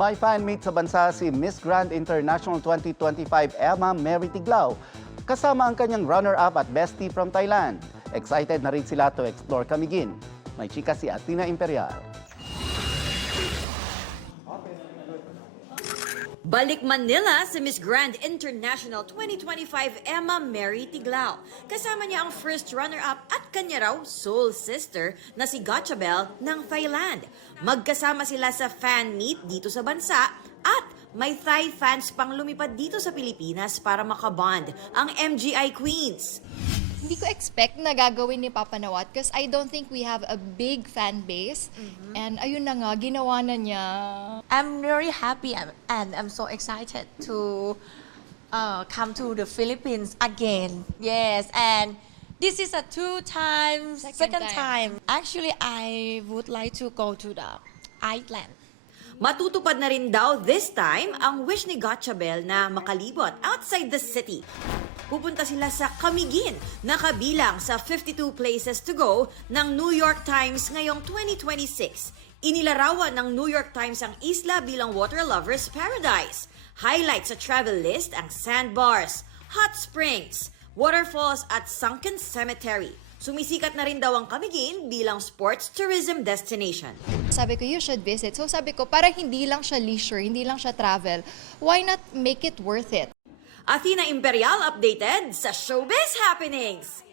May fan meet sa bansa si Miss Grand International 2025 Emma Mary Tiglao, kasama ang kanyang runner-up at bestie from Thailand. Excited na rin sila to explore Camiguin. May chika si Athena Imperial. Balik Manila si Miss Grand International 2025 Emma Mary Tiglao. Kasama niya ang first runner-up at kanya raw soul sister na si Gotchabel ng Thailand. Magkasama sila sa fan meet dito sa bansa at may Thai fans pang lumipad dito sa Pilipinas para makabond ang MGI Queens. Hindi ko expect na gagawin ni Papa Nawat because I don't think we have a big fan base. And ayun na nga, ginawa na niya. I'm very happy and I'm so excited to come to the Philippines again. Yes, and this is a second time. Actually, I would like to go to the island. Matutupad na rin daw this time ang wish ni Gotchabel na makalibot outside the city. Pupunta sila sa Camiguin na kabilang sa 52 places to go ng New York Times ngayong 2026. Inilarawan ng New York Times ang isla bilang water lovers paradise. Highlight sa travel list ang sandbars, hot springs, waterfalls at sunken cemetery. Sumisikat na rin daw ang Camiguin bilang sports tourism destination. Sabi ko, you should visit. So sabi ko, para hindi lang siya leisure, hindi lang siya travel, why not make it worth it? Athena Imperial updated sa Showbiz Happenings!